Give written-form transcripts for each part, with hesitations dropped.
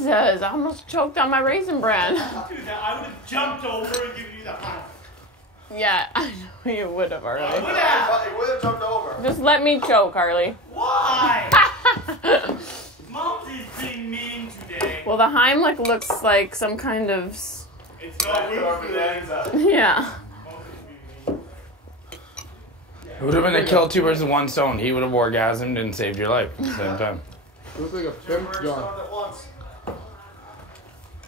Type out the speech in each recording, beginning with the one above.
Jesus, I almost choked on my Raisin Bran. Dude, I would have jumped over and given you the high. Yeah, I know you would have, Harley. I would have. He would have jumped over. Just let me choke, Harley. Why? Mom's is being mean today. Well, the Heimlich looks like some kind of... It's not good. Yeah. It would have been a kill two birds with one stone. He would have orgasmed and saved your life at the same time. You look like a pimp, John.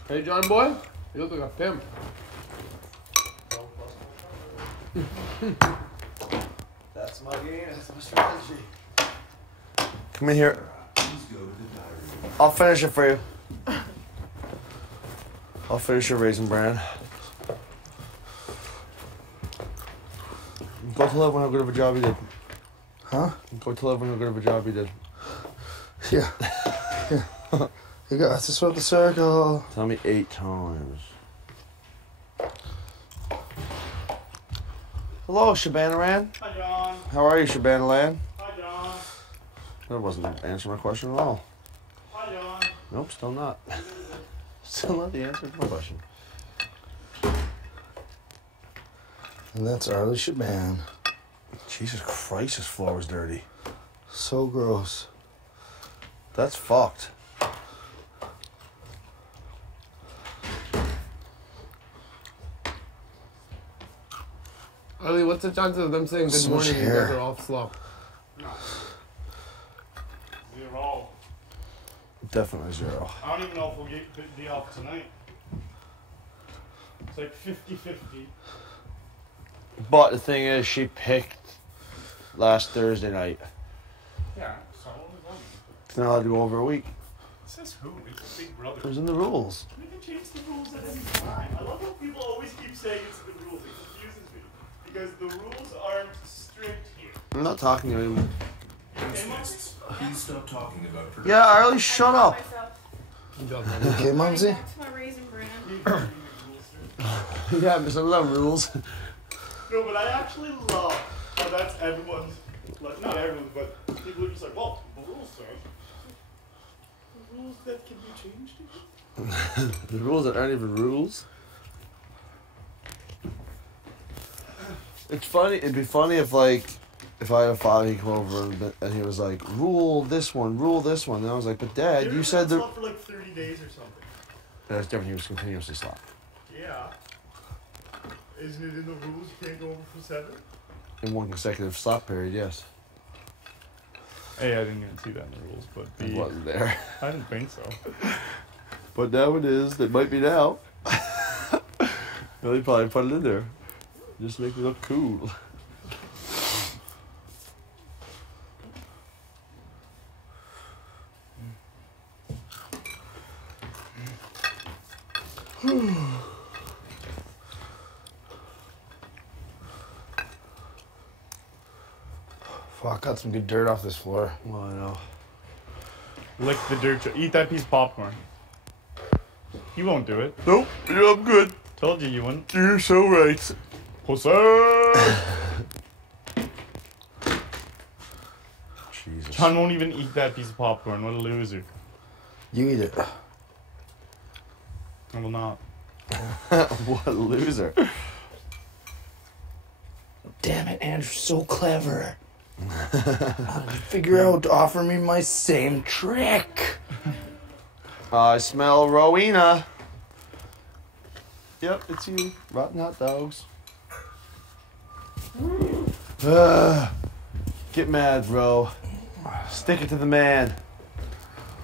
Hey, John boy. You look like a pimp. That's my game. That's my strategy. Come in here. I'll finish it for you. I'll finish your Raisin Bran. Go tell everyone how good of a job you did. Huh? Go tell everyone how good of a job you did. Yeah. Yeah. You got to sweep the circle. Tell me 8 times. Hello, Shabanaran. Hi, John. How are you, Shabanaran? Hi, John. That wasn't answering my question at all. Hi, John. Nope, still not. Still not the answer to my question. And that's Arlie Shaban. Jesus Christ, this floor is dirty. So gross. That's fucked. Arlie, what's the chances of them saying good So much morning and you hair. guys are all slop? Zero. Definitely 0. I don't even know if we'll be off tonight. It's like 50-50. But the thing is, she picked last Thursday night. Yeah, so what? It's not allowed to go over a week. Says who? It's Big Brother. It was in the rules. We can change the rules at any time. I love how people always keep saying it's the rules. It confuses me. Because the rules aren't strict here. I'm not talking to him. Please stop talking about production. Yeah, Arlie, shut up. Good job, You man. okay, Mumsy? my Raisin Bran. Yeah, there's a lot of rules. No, but I actually love how that's everyone's, like, not everyone, but people are just like, well, the rules say. The rules that can be changed again? The rules that aren't even rules. It's funny. It'd be funny if, like, if I had a father, he'd come over and he was like, rule this one. And I was like, but Dad, you said that that... for like 30 days or something. That's different. He was continuously slop. Yeah. Isn't it in the rules you can't go over for 7? In one consecutive slop period, yes. A, I didn't even see that in the rules, but It B, wasn't there. I didn't think so. But now it is. It might be now. Well, they probably put it in there. Just to make me look cool. Fuck, got some good dirt off this floor. Well, I know. Lick the dirt. Eat that piece of popcorn. You won't do it. Nope. Yeah, I'm good. Told you you wouldn't. You're so right. Pussy! Jesus. John won't even eat that piece of popcorn. What a loser. You eat it. I will not. What a loser. Damn it, Andrew's so clever. How did you figure out to offer me my same trick? I smell Rowena. Yep, it's you. Rotten hot dogs. Get mad, bro. Stick it to the man.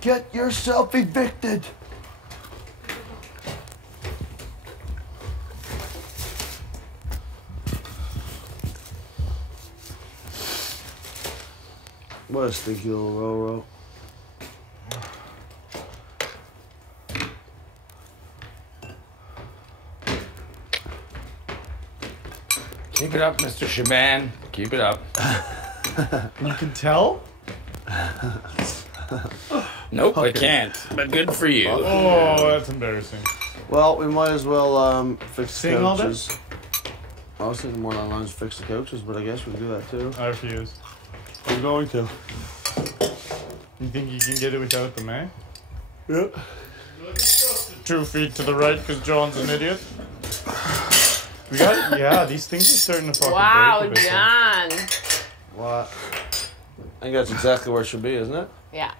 Get yourself evicted. What a stinky little Roro. Keep it up, Mr. Shaban. Keep it up. You can tell? Nope, I can't. But good for you. Oh, that's embarrassing. Well, we might as well fix the Sing all couches. I was thinking more along the lines of fix the couches, but I guess we can do that too. I refuse. I'm going to. You think you can get it without the man? Yep. 2 feet to the right because John's an idiot. We got yeah. These things are starting to fucking Wow, break a bit. John. What? I think that's exactly where it should be, isn't it? Yeah.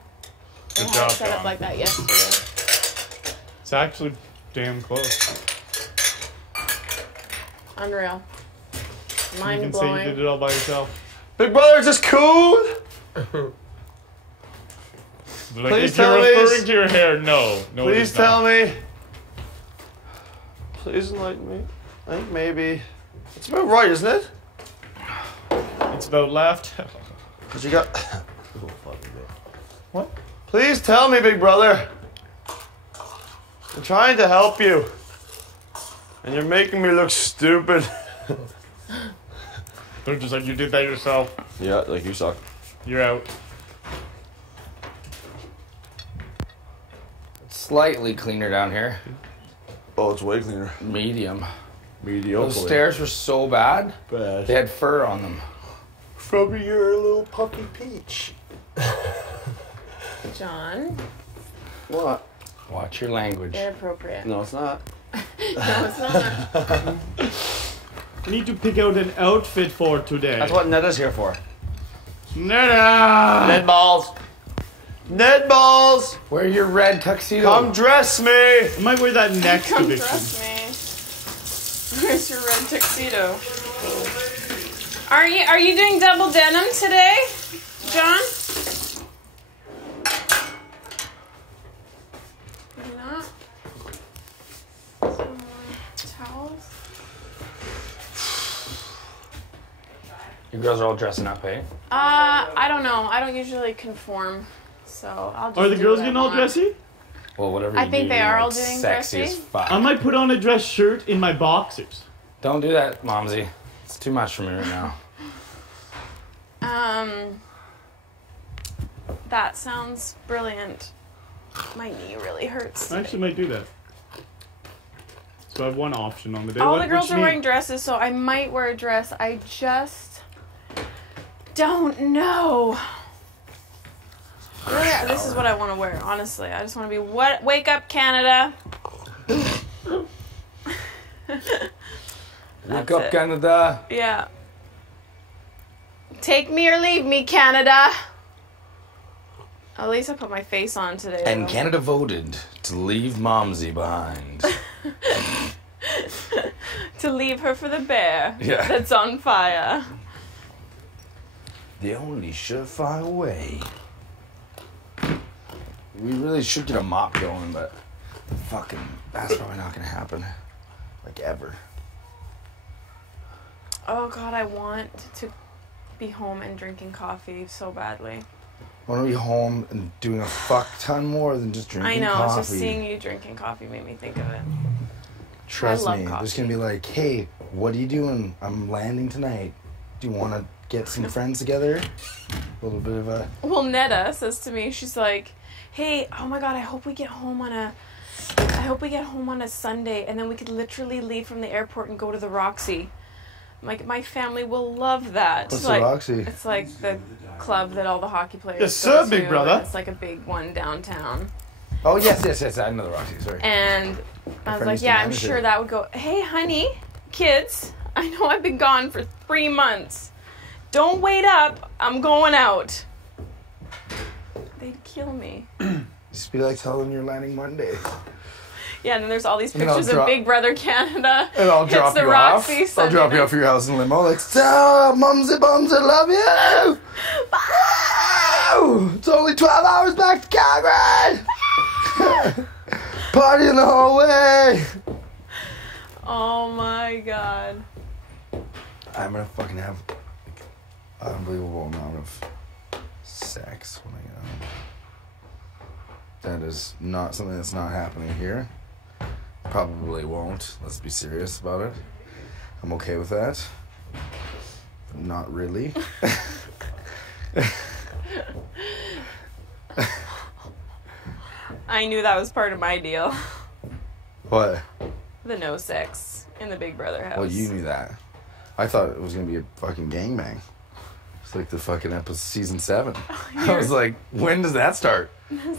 They Good had job, it set up John. like that yesterday. It's actually damn close. Unreal. You Mind can say you did blowing. it all by yourself. Big brother, is this cool? Like, Please if tell you're me it's- referring to your hair, no. No, Please tell me. Please enlighten me. I think maybe. It's about right, isn't it? It's about left. Because you got. What? Please tell me, big brother. I'm trying to help you. And you're making me look stupid. They're just like, you did that yourself. Yeah, like you suck. You're out. Slightly cleaner down here. Oh, it's way cleaner. Medium. Mediocre. Those stairs were so bad. Bad. They had fur on them. From your little puppy peach. John, What? Watch your language. inappropriate. No, it's not. No, it's not. I need to pick out an outfit for today. That's what Netta's here for. Netta! Ned balls. Ned balls. Wear your red tuxedo. Come dress me. I might wear that next Come edition. dress me. Where's your red tuxedo? Are you doing double denim today, John? Maybe not. Some more towels. You girls are all dressing up, eh? I don't know. I don't usually conform, so I'll just Are the do girls what I getting all want. dressy? Well, whatever I you think do, they you are know, all it's doing sexy dressy. as fuck. I might put on a dress shirt in my boxers. Don't do that, Momsy. It's too much for me right now. That sounds brilliant. My knee really hurts. I actually might do that. So I have one option on the day. All What- the girls which are knee? wearing dresses, so I might wear a dress. I just don't know. Really, this is what I want to wear, honestly. I just want to be wake up, Canada. Look up, it. Canada. Yeah. Take me or leave me, Canada. At least I put my face on today. And though. Canada voted to leave Momsy behind. To leave her for the bear Yeah. that's on fire. The only surefire way. We really should get a mop going, but fucking, that's probably not gonna happen. Like, ever. Oh God, I want to be home and drinking coffee so badly. I want to be home and doing a fuck ton more than just drinking I know, coffee. it's just seeing you drinking coffee made me think of it. Trust I love me, coffee. there's gonna be like, hey, what are you doing? I'm landing tonight. Do you want to get some friends together? A little bit of a... Well, Netta says to me, she's like, hey, oh my God, I hope we get home on a Sunday and then we could literally leave from the airport and go to the Roxy. Like, my family will love that. What's like, the Roxy? It's like the club that all the hockey players Yes, go sir, big to, brother. and it's like a big one downtown. Oh, yes, I know the Roxy, sorry. And I was friend like, used to yeah, I'm manage sure it. that would go, hey, honey, kids, I know I've been gone for 3 months. Don't wait up. I'm going out. They'd kill me. Just be like, tell them you're landing Monday. Yeah, and then there's all these And I'll pictures of drop- Big Brother Canada. And I'll It's drop the you Roxy off. I'll Sunday drop you night. off at your house in limo. Like, stop, Mumsy Bums, I love you. Wow! It's only 12 hours back to Calgary. Party in the whole way. Oh my God. I'm gonna fucking have like, an unbelievable amount of sex when I get home. That is not something that's not happening here. Probably won't. Let's be serious about it. I'm okay with that. But not really. I knew that was part of my deal. What? The no sex in the Big Brother house. Well, you knew that. I thought it was gonna be a fucking gangbang. It's like the fucking episode season 7. I was like, when does that start?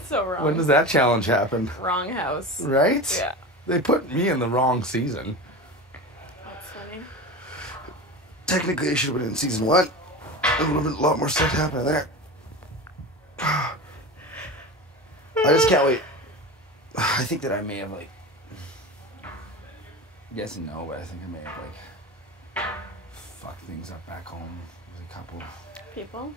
So wrong. When does that challenge happen? Wrong house. Right? Yeah. They put me in the wrong season. That's funny. Technically, I should have been in season 1. There would have been a lot more stuff happening there. I just can't wait. I think that I may have, like... Yes and no, but I think I may have, like, fucked things up back home with a couple. People?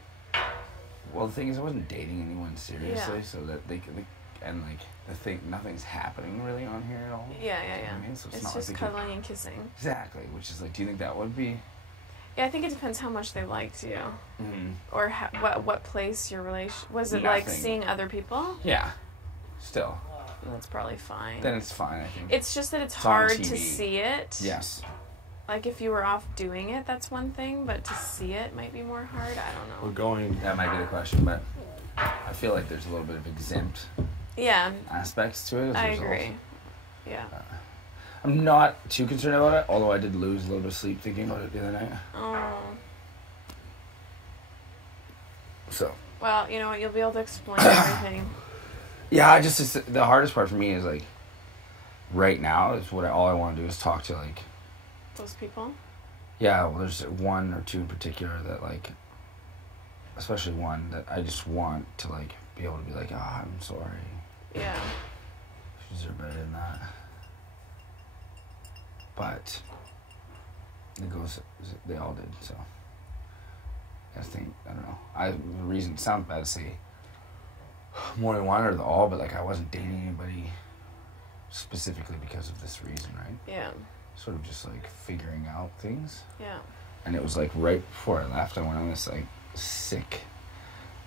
Well, the thing is, I wasn't dating anyone seriously, Yeah. so that they could, and, like, the thing, nothing's happening really on here at all. Yeah, You know yeah, what yeah. I mean? So It's not just like they could- cuddling and kissing. Exactly, which is, like, do you think that would be... Yeah, I think it depends how much they liked you. Mm-hmm. Or what place your relation... Was it like Nothing. seeing other people? Yeah. Still. That's probably fine. Then it's fine, I think. It's just that it's It's on hard TV. to see it. Yes. Like if you were off doing it, that's one thing, but to see it might be more hard. I don't We're know. going. That might be the question, but I feel like there's a little bit of exempt Yeah, aspects to it as a I result. agree. Yeah. I'm not too concerned about it, although I did lose a little bit of sleep thinking about it the other night. Oh. So. Well, you know what? You'll be able to explain everything. Yeah, it's the hardest part for me is like, right now is all I want to do is talk to like, Those people? yeah, well there's one or two in particular that like, especially one that I just want to like be able to be like, I'm sorry. Yeah. You deserve better than that. But they all did, so I think, I don't know. The reason, it sounds bad to say more than one or the all, but like I wasn't dating anybody specifically because of this reason, right? Yeah. Sort of just like figuring out things. Yeah. And it was like right before I left, I went on this like sick.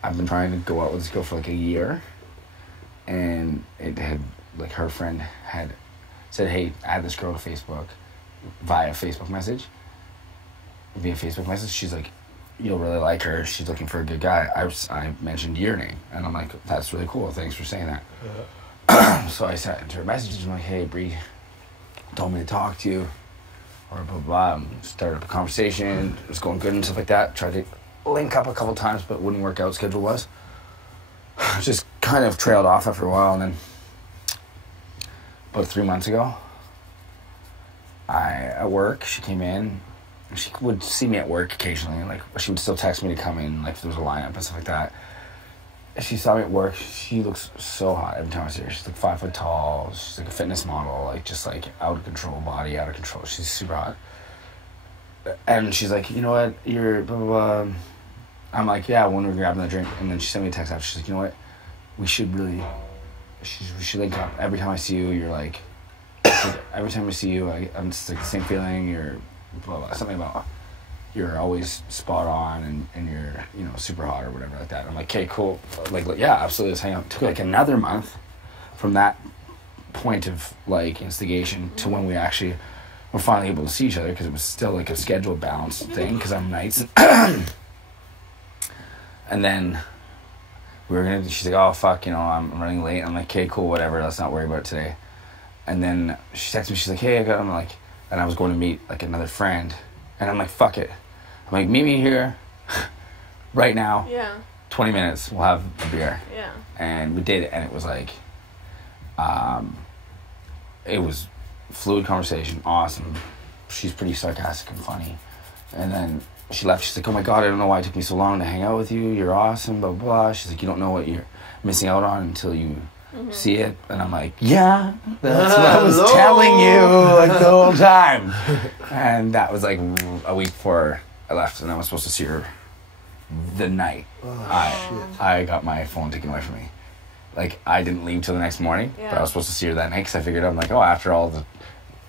I've been trying to go out with this girl for like a year, and it had like her friend had said, "Hey, add this girl to Facebook via Facebook message." Via Facebook message, she's like, "You'll really like her. She's looking for a good guy." I mentioned your name, and I'm like, "That's really cool. Thanks for saying that." So I sent her a message. I'm like, "Hey, Bree, told me to talk to you." Or blah, blah, blah. Started up a conversation. It was going good and stuff like that. Tried to link up a couple times, but wouldn't work out schedule-wise. Just kind of trailed off after a while, and then about 3 months ago, at work, she came in. She would see me at work occasionally, and like she would still text me to come in, like if there was a lineup and stuff like that. She saw me at work. She looks so hot every time I see her. She's like 5 foot tall. She's like a fitness model, like just like out of control body, out of control. She's super hot. And she's like, "You know what? You're blah blah blah." I'm like, "Yeah, when we're grabbing the drink." And then she sent me a text after. She's like, "You know what? We should link up. Every time I see you, you're like every time I see you, I'm just like the same feeling. You're blah blah. Something about you're always spot on and you're super hot or whatever like that." I'm like, "Okay, cool. Like yeah, absolutely. Let's hang out." It took like another month from that point of like instigation to when we actually were finally able to see each other, because it was still like a schedule balance thing because I'm nights. And then she's like, "Oh fuck, I'm running late." I'm like, "Okay, cool, whatever. Let's not worry about it today." And then she texted me. She's like, "Hey, I'm like," and I was going to meet like another friend, and I'm like, "Fuck it." I'm like, "Meet me here right now. Yeah. 20 minutes. We'll have a beer." Yeah. And we did it, and it was like, it was fluid conversation, awesome. She's pretty sarcastic and funny. And then she left. She's like, "Oh my God, I don't know why it took me so long to hang out with you. You're awesome, blah, blah, blah." She's like, "You don't know what you're missing out on until you see it." And I'm like, "Yeah, that's what I was telling you like the whole time." And that was like a week before I left, and I was supposed to see her the night I got my phone taken away from me. Like, I didn't leave till the next morning, but I was supposed to see her that night, because I figured, I'm like, oh, after all the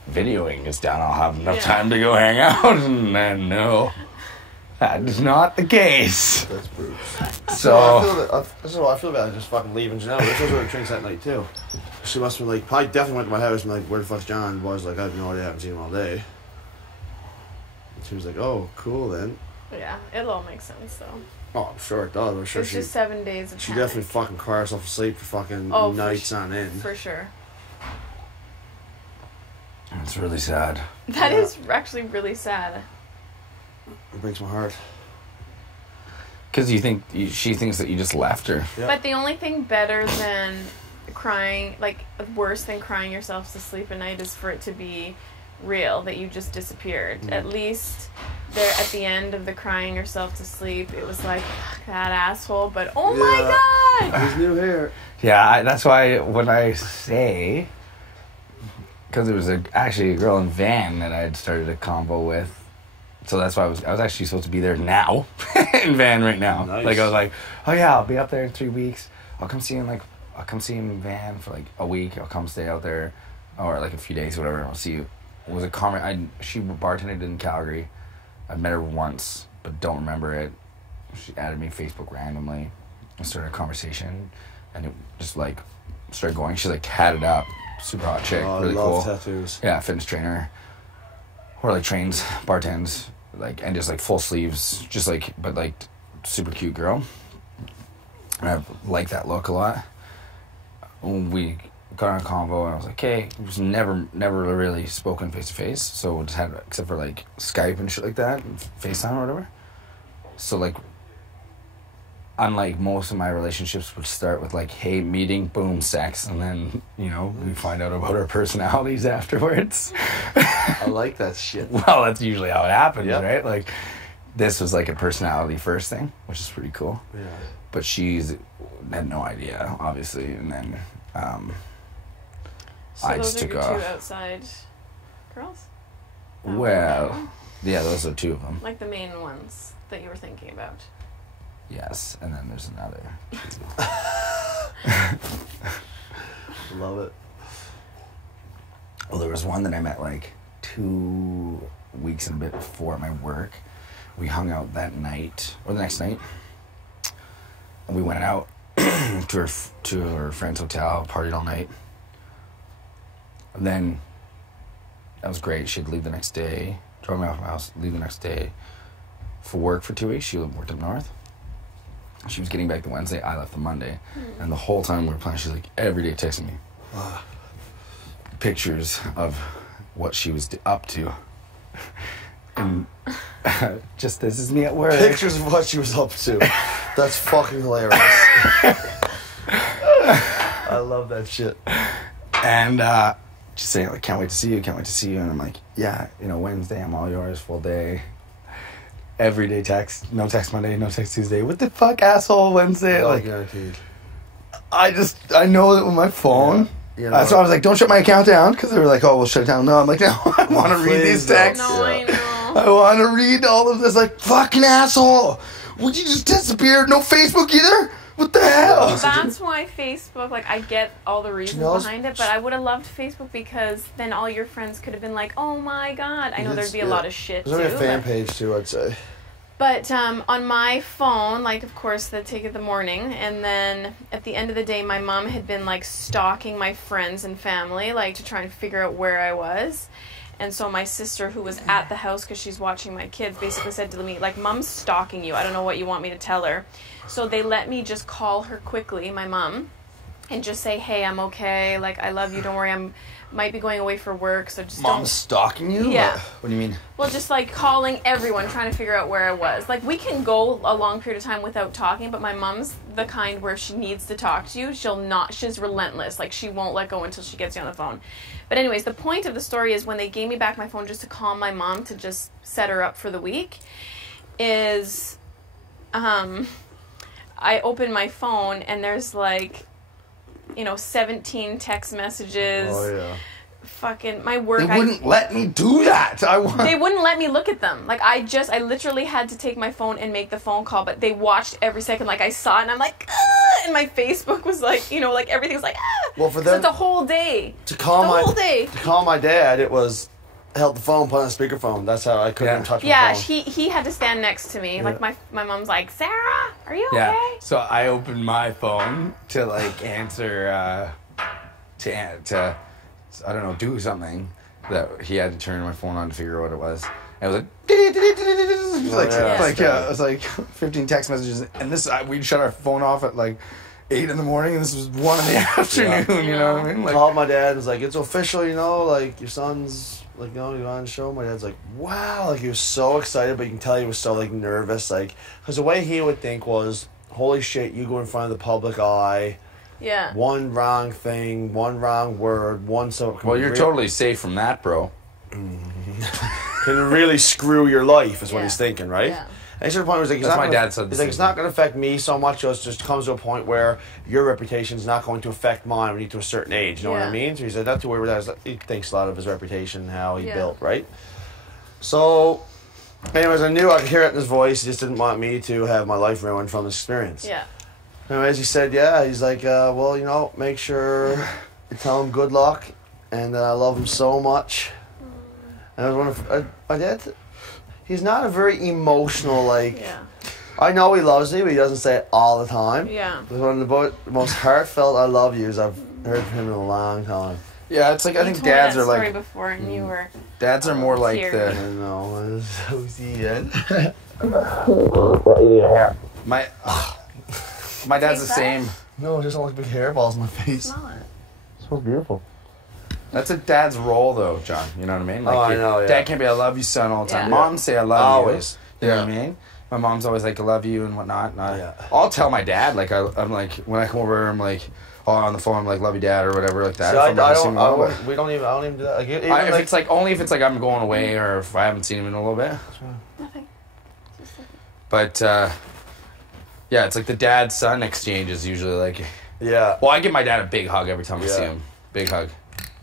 videoing is done, I'll have enough time to go hang out. And then, no, that is not the case. That's brutal. So That's how I feel about it, just fucking leaving Janelle. This was her drinks that night too. She must have been like, probably definitely went to my house and like, "Where the fuck's John?" Was like, "I have no idea, I haven't seen him all day." And she was like, "Oh, cool then." Yeah, it'll all make sense though. Oh, I'm sure it does. I'm sure It's just 7 days of she panic. definitely fucking cried herself to sleep for fucking Oh, nights on end. For sure. it's really sad. That is actually really sad. It breaks my heart. Because she thinks that you just left her. Yeah. But the only thing better than crying, like worse than crying yourself to sleep at night, is for it to be real, that you just disappeared. At least there at the end of the crying yourself to sleep, it was like, fuck that asshole, but oh my god! His new hair. Yeah, that's why when I say, because it was actually a girl in Van that I had started a convo with, so that's why I was actually supposed to be there now, in Van right now. Nice. Like I was like, oh yeah, I'll be up there in 3 weeks. I'll come see him in Van for like a week. I'll come stay out there, or like a few days, whatever. I'll see you. It was a Carmen. She bartended in Calgary. I met her once, but don't remember it. She added me Facebook randomly. I started a conversation, and it just like started going. She like had it up, super hot chick, Oh, really I love cool. tattoos. Yeah, fitness trainer, or like trains, bartends, like, and just like full sleeves, just like, but like super cute girl. And I like that look a lot. We got on a convo, and I was like, okay, we've never really spoken face to face, so we just had, except for like Skype and shit like that, and FaceTime or whatever. So like, unlike most of my relationships would start with like, hey, meeting, boom, sex, and then, you know, we find out about our personalities afterwards. I like that shit. Well, that's usually how it happens, Yep. right? Like, this was like a personality first thing, which is pretty cool. Yeah. But she's had no idea, obviously, and then So I those just are took your off. two outside girls? Well, yeah, those are two of them. Like the main ones that you were thinking about. Yes, and then there's another. Love it. Well, there was one that I met like 2 weeks and a bit before my work. We hung out that night, or the next night, and we went out to her friend's hotel, partied all night. And then that was great. She'd leave the next day, drove me off my house, leave the next day for work for 2 weeks. She worked up north. She was getting back the Wednesday. I left the Monday, and the whole time we were playing, she's like every day texting me pictures of what she was up to, and just this is me at work. Pictures of what she was up to. That's fucking hilarious. I love that shit. And just saying like, can't wait to see you, and I'm like, yeah, you know, Wednesday I'm all yours, full day. Every day text, no text Monday, no text Tuesday. What the fuck, asshole, Wednesday? Oh, Like, guaranteed. I know that with my phone. You That's why I was like, don't shut my account down, because they were like, oh, we'll shut it down. No, I'm like, no, I want to read Please these don't. texts. No, I know. I want to read all of this. Like, fucking asshole. Would you just disappear? No Facebook either? What the hell? That's why Facebook, like, I get all the reasons know, behind it, but I would have loved Facebook because then all your friends could have been like, oh my god. I know there'd be a lot of shit There's too. only a fan but- page too, I'd say. But on my phone, like, of course, the take of the morning, and then at the end of the day, my mom had been, like, stalking my friends and family, like, to try and figure out where I was. And so my sister, who was at the house because she's watching my kids, basically said to me, like, Mom's stalking you. I don't know what you want me to tell her. So they let me just call her quickly, my mom, and just say, hey, I'm okay. Like, I love you. Don't worry. Might be going away for work, so just Mom's stalking you? Yeah. What do you mean? well, just like calling everyone, trying to figure out where I was. Like, we can go a long period of time without talking, but my mom's the kind where if she needs to talk to you, she's relentless. Like, she won't let go until she gets you on the phone. But anyways, the point of the story is when they gave me back my phone just to calm my mom to just set her up for the week, is, I open my phone and there's like, 17 text messages. Oh yeah. Fucking my work. They wouldn't let me do that. They wouldn't let me look at them. Like, I literally had to take my phone and make the phone call, but they watched every second. Like, I saw it and I'm like, ah! And my Facebook was like, like everything's like, ah! Well, for 'Cause them it's a whole day. to call The whole day. to call my dad, it was held the phone, put on speakerphone. That's how I couldn't Yeah. even touch my Yeah, phone. he had to stand next to me. Yeah. Like, my mom's like, Sarah, are you Yeah. okay? So I opened my phone to like answer, to I don't know, do something that he had to turn my phone on to figure out what it was. And it was like, it was like 15 text messages, and we'd shut our phone off at like 8 in the morning, and this was 1 in the afternoon. You know what I mean? Like, Called my dad and was like, it's official, like your son's like, you know, you on the show? My dad's like, wow. Like, he was so excited, but you can tell he was so, like, nervous. Like, because the way he would think was, holy shit, you go in front of the public eye. Yeah. One wrong thing, one wrong word, one so... Well, you're totally safe from that, bro. Can really screw your life, is what he's thinking, right? Yeah. And he's to the point where he's like, That's my dad said the he's like, same it's not going to affect me so much, so it just comes to a point where your reputation is not going to affect mine when you get to a certain age, you know what I Yeah. mean? So he said, not to worry about that. He thinks a lot of his reputation and how he Yeah. built, right? So, anyways, I knew I could hear it in his voice. He just didn't want me to have my life ruined from this experience. Yeah. Anyways, he said, yeah, he's like, well, you know, make sure you tell him good luck and that I love him so much. And I was wondering, my dad, he's not a very emotional, like, Yeah. I know he loves me, but he doesn't say it all the time. Yeah. But one of the most heartfelt I love yous I've heard from him in a long time. Yeah, it's like I You think told me dads that are story like before, and you were. dads are more like Here. I the know, so sad. my my dad's the Taste that? same. No, just all like big hairballs in my face. Smell it. So beautiful. That's a dad's role, though, John. You know what I mean? Like, Oh, I know, yeah. Dad can't be "I love you, son" all the time. Yeah. Moms say "I love Always. you." You know what I mean? My mom's always like "I love you" and whatnot. And Yeah. I'll tell my dad like I'm like when I come over, I'm like on the phone, I'm like "Love you, Dad" or whatever like that. See, if I I'm ever seeing him a little bit. don't even do that. Like, even If like, it's like only if it's like I'm going away or if I haven't seen him in a little bit. Nothing. But yeah, it's like the dad son exchange is usually like. yeah. Well, I give my dad a big hug every time I see Yeah. him. Big hug.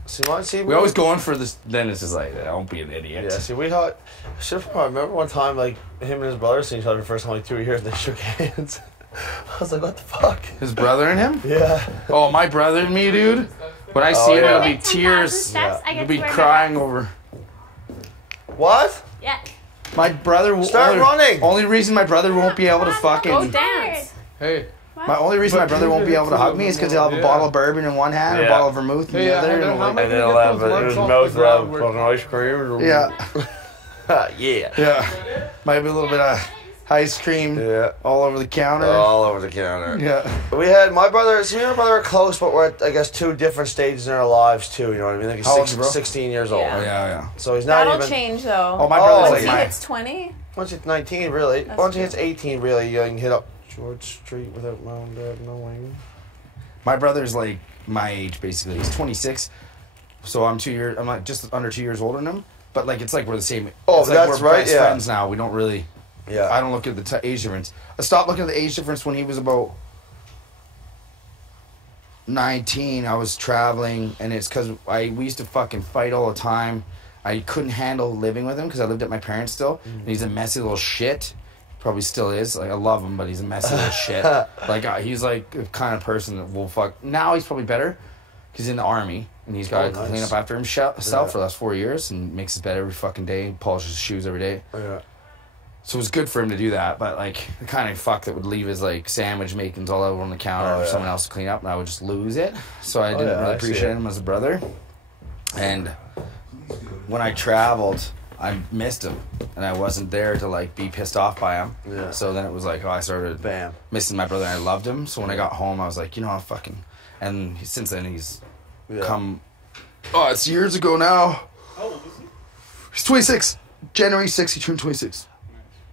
See, We always go in for this. Then it's just like, don't be an idiot. Yeah, see, we thought. I remember one time, like, him and his brother seen each other the first time, like, 2 years, and they shook hands. I was like, what the fuck? His brother and him. Yeah. Oh, my brother and me, dude. When I see him, yeah. it'll be tears. Yeah. You'll be crying over. What? Yeah. My brother will Start running. Only reason my brother won't be able to Go fucking. dance. Hey, My only reason my brother won't be able to hug me is because he'll have a Yeah. bottle of bourbon in one hand, and a Yeah. bottle of vermouth in Hey, the other. Heather, and how like, much- And then Get he'll have those his legs off mouth the ground of where- fucking ice cream. yeah, Yeah. yeah. Might be a little bit of ice cream Yeah. all over the counter. All over the counter. Yeah. We had my brother. See, me and my brother are close, but we're at, I guess, 2 different stages in our lives too. You know what I mean? Like he's How old is he, bro? 16 years old. Yeah. Oh, yeah. So he's not That'll even. change though. Oh, my Oh, brother's Once like he my. hits 20. Once he's 19, really. That's Once he true. hits 18, really, you can hit up George Street without mom and dad knowing. My brother's like my age basically. He's 26, so I'm like just under 2 years older than him. But like it's like we're the same. Oh, it's like that's we're right, best yeah. friends now. We don't really. Yeah. I don't look at the age difference. I stopped looking at the age difference when he was about 19. I was traveling, and it's because we used to fucking fight all the time. I couldn't handle living with him because I lived at my parents still. And he's a messy little shit. Probably still is. Like I love him, but he's a messy little shit. Like he's like the kind of person that will fuck. Now he's probably better. He's in the army and he's got to nice. clean up after himself Yeah. for the last 4 years and makes his bed every fucking day. Polishes his shoes every day. Yeah. So it was good for him to do that, but like the kind of fuck that would leave his like sandwich makings all over on the counter for someone else to clean up, and I would just lose it. So I didn't yeah, really I see appreciate it. him as a brother. And when I traveled, I missed him, and I wasn't there to like be pissed off by him. Yeah. So then it was like, I started Bam. missing my brother, and I loved him. So when I got home, I was like, you know, I'm fucking. And since then, he's Yeah. come. Oh, it's years ago now. How old is he? He's 26. January 6th, he turned 26.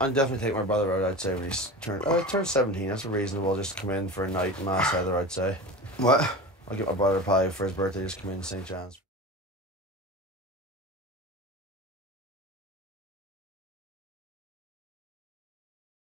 I'd definitely take my brother out, I'd say, when he's turned 17. That's reasonable, just to come in for a night in Mass Heather, I'd say. What? I'll get my brother probably for his birthday, just come in to St. John's.